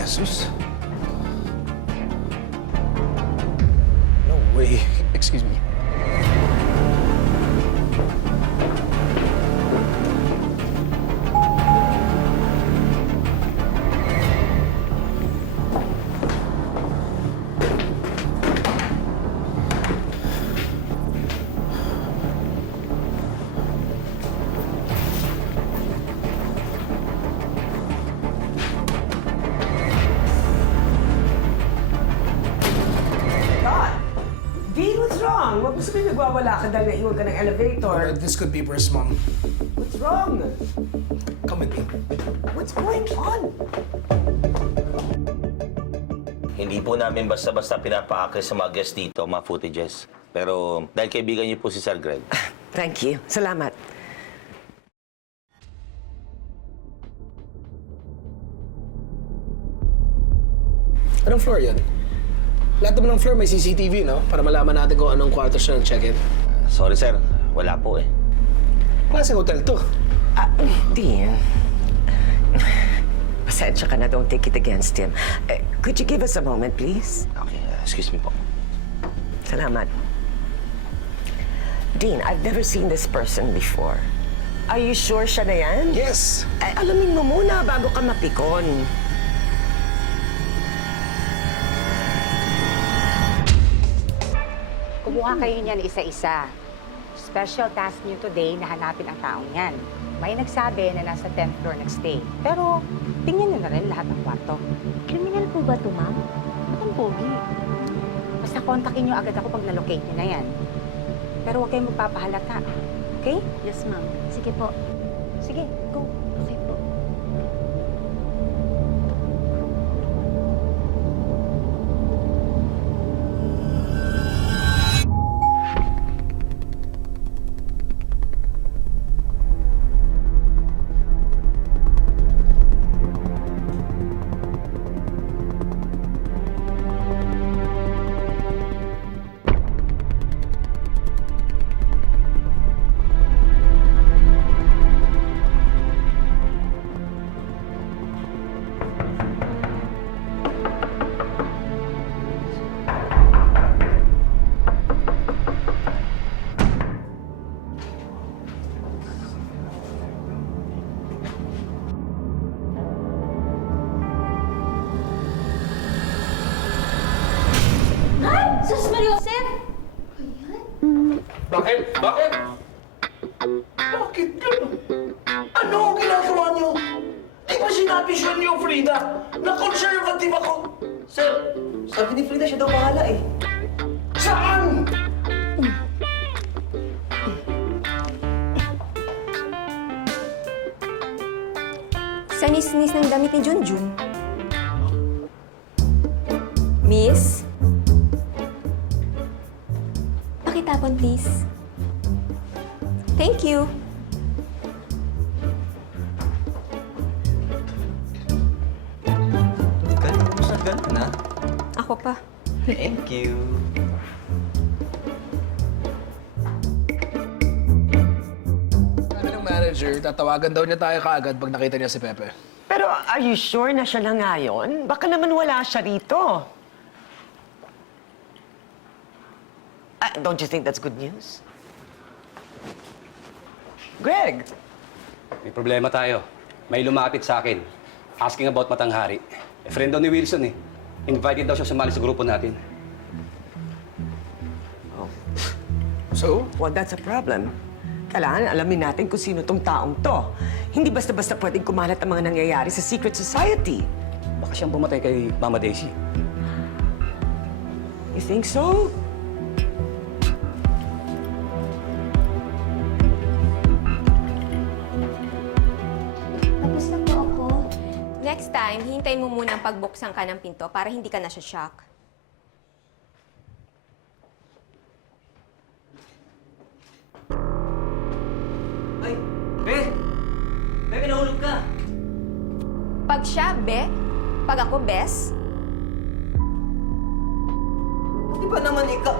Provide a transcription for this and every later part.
Jesus. No way. Excuse me. Dean, what's wrong? Huwag mo sabihin nagwawala ka dahil naiwan ka ng elevator. This could be Bruce, Mom. What's wrong? Come with me. What's going on? Hindi po namin basta-basta pinapaakit sa mga guests dito, mga footages. Pero dahil kaibigan niyo po si Sir Greg. Thank you. Salamat. Anong floor yan? Lahat naman ng floor may CCTV, no? Para malaman natin kung anong kwarto siya ng check-in. Sorry, sir. Wala po eh. Klaseng hotel to. Dean. Pasensya ka na. Don't take it against him. Could you give us a moment, please? Okay, excuse me po. Salamat. Dean, I've never seen this person before. Are you sure siya na yan? Yes. Alamin mo muna bago ka mapikon. Kumuha kayo niyan isa-isa. Special task niyo today na hanapin ang taong yan. May nagsabi na nasa 10th floor nag-stay. Pero tingnan niyo na rin lahat ng kwarto. Criminal po ba ito, ma'am? Ba't ang pogi? Basta kontakin niyo agad ako pag na-locate niyo na yan. Pero huwag kayong magpapahalata. Okay? Yes, ma'am. Sige po. Sige, go. Okay po. Sus Mariosep! Bakit? Bakit? Bakit gano'n? Ano ang ginagawa niyo? Di ba sinabi siya niyo, Frida, na conservative ako? Sir, sabi ni Frida siya daw bahala eh. Saan? Sanis-nis ng damit ni Junjun. Miss? Pakitapon, please. Thank you. Ganun na. Ako pa. Thank you. Sabi ng manager, tatawagan daw niya tayo kaagad pag nakita niya si Pepe. Pero are you sure na siya na ngayon? Baka naman wala siya rito. Don't you think that's good news? Greg! May problema tayo. May lumapit sa akin. Asking about Matanghari. Friend daw ni Wilson eh. Invited daw siya sumali sa grupo natin. So? Well, that's a problem. Kailangan alamin natin kung sino tong taong to. Hindi basta-basta pwedeng kumalat ang mga nangyayari sa secret society. Baka siyang pumatay kay Mama Daisy. You think so? Tapos na po ako. Next time, hintayin mo muna ang pagbuksan ka ng pinto para hindi ka na shock. Ay, Be! Bebe, nahulog ka! Pag siya, be. Pag ako, bes. Di ba naman ikaw?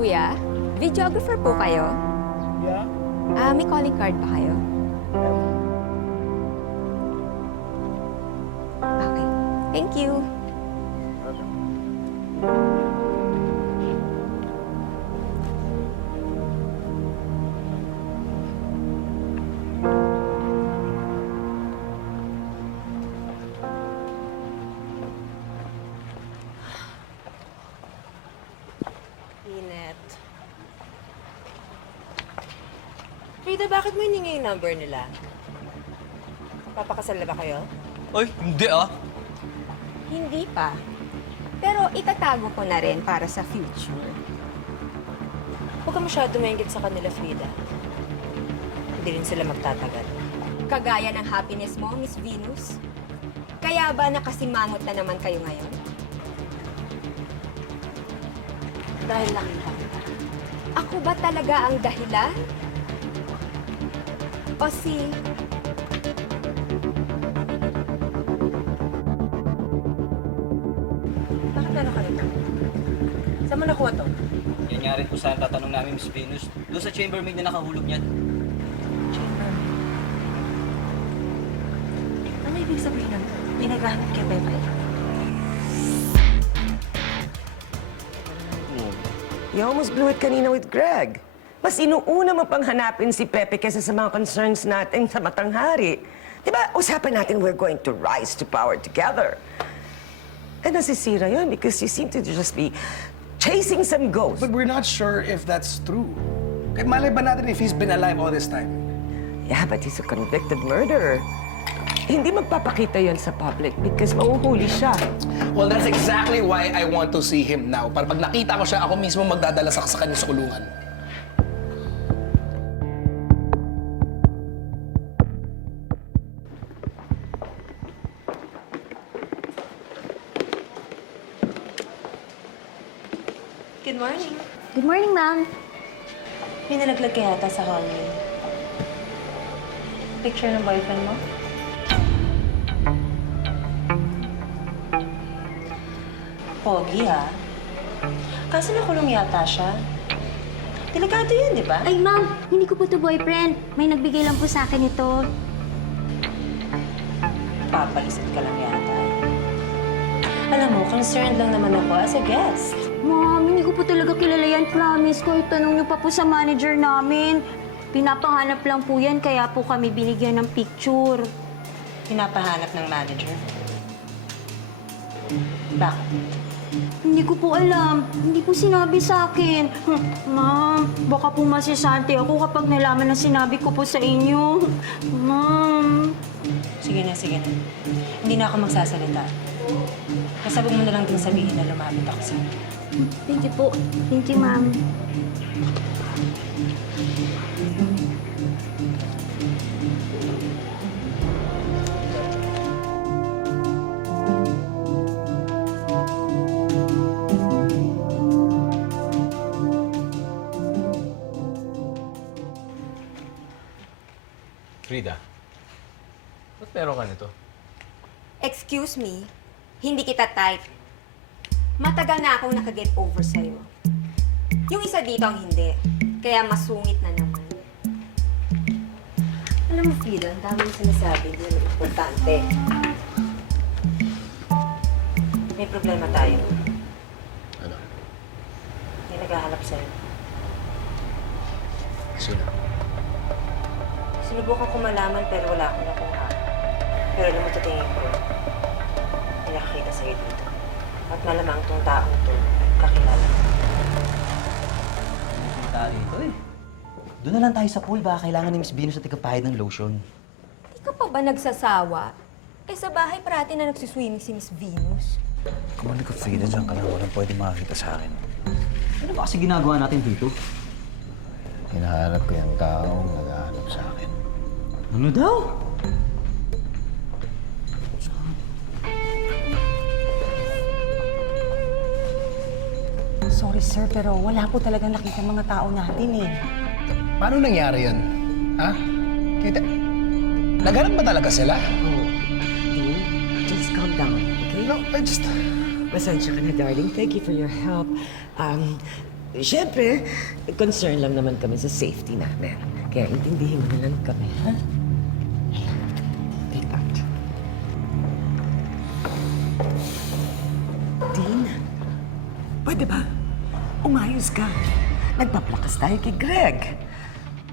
Kuya, videographer po kayo? Yeah? May calling card pa kayo? Okay. Thank you. Init. Frida, bakit mo hiningi yung number nila? Papakasal na ba kayo? Ay, hindi ah. Hindi pa. Pero itatago ko na rin para sa future. Huwag ka masyado maingit sa kanila, Frida. Hindi rin sila magtatagal. Kagaya ng happiness mo, Miss Venus. Kaya ba nakasimangot na naman kayo ngayon? Dahil nakita kita. Ako ba talaga ang dahilan? O si... Bakit meron ka nito? Saan mo nakuha to? Yan nga rin po saan tatanong namin, Miss Venus. Doon sa chambermaid na nakahulog niyan. Chambermaid. Ano ibig sabihin nun? Pinagamit kay Pepe? You almost blew it kanina with Greg. Mas inuuna mo pang hanapin si Pepe kaysa sa mga concerns natin sa Matanghari. Diba, usapan natin we're going to rise to power together. And nasisira yun because you seem to just be chasing some ghosts. But we're not sure if that's true. Kaya malay ba natin if he's been alive all this time? Yeah, but he's a convicted murderer. Hindi magpapakita yon sa public because mahuhuli siya. Well, that's exactly why I want to see him now. Para pag nakita ko siya, ako mismo magdadala sa kanya sa kulungan. Good morning. Good morning, ma'am. May nalaglag ka yata sa hallway. Picture ng boyfriend mo? Pogi, ha? Kaso nakulong yata siya. Delikado yun, di ba? Ay, ma'am, hindi ko po to boyfriend. May nagbigay lang po sa akin ito. Papalisad ka lang yata. Alam mo, concerned lang naman ako as a guest. Ma'am, hindi ko po talaga kilala yan. Promise ko, itanong niyo pa po sa manager namin. Pinapahanap lang po yan, kaya po kami binigyan ng picture. Pinapahanap ng manager. Bakit? Hindi ko po alam. Hindi po sinabi sa akin. Ma'am, baka po masisante ako kapag nalaman na sinabi ko po sa inyo. Ma'am. Sige na, sige na. Hindi na ako magsasalita. Kasabog mo na lang din sabihin na lumapit ako sa'yo. Thank you po. Thank you, ma'am. Frida, ba't meron ka nito? Excuse me, hindi kita type. Matagal na akong nakaget over sa'yo. Yung isa dito ang hindi. Kaya masungit na naman. Alam mo, Frida, ang dami yung sinasabi. Hindi naman importante. May problema tayo. Ano? May naghahanap sa'yo. Sino? Sinubukan ko malaman pero wala akong nakuha. Pero alam mo, tatingin ko, may nakakita sa'yo dito. At malamang tong taong to, kakilala. Punta rito eh. Doon na lang tayo sa pool. Baka kailangan ni Miss Venus na tigapahid ng lotion. Di ka pa ba nagsasawa? Eh sa bahay parati na nagsiswimming si Miss Venus. Kumalik ka, Frida. Diyan ka lang. Walang pwede makakita sa akin. Ano ba kasi ginagawa natin dito? Hinahanap ko yung taong naghahanap sa akin. Ano daw? Sorry, sir, pero wala po talagang nakita mga tao natin eh. Paano nangyari yun? Ha? Kita... Naghanap ba talaga sila? Oh, Dean, just calm down, okay? No, I just... Pasensya ka na, darling. Thank you for your help. Siyempre, concern lang naman kami sa safety namin. Kaya intindihin mo na lang kami, ha? Take that. Dean, pwede ba? Umayos ka. Nagpaplakas tayo kay Greg.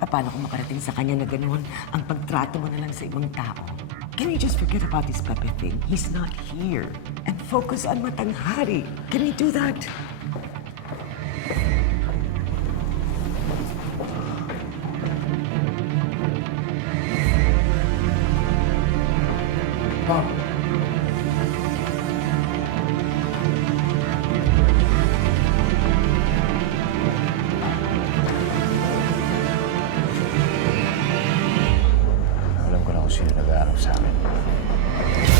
Paano kung makarating sa kanya na gano'n ang pagtrato mo na lang sa ibang tao? Can we just forget about this Pepe thing? He's not here. And focus on Matanghari. Can we do that? Ma'am. Alam ko na kung sino nag-aalok sa akin.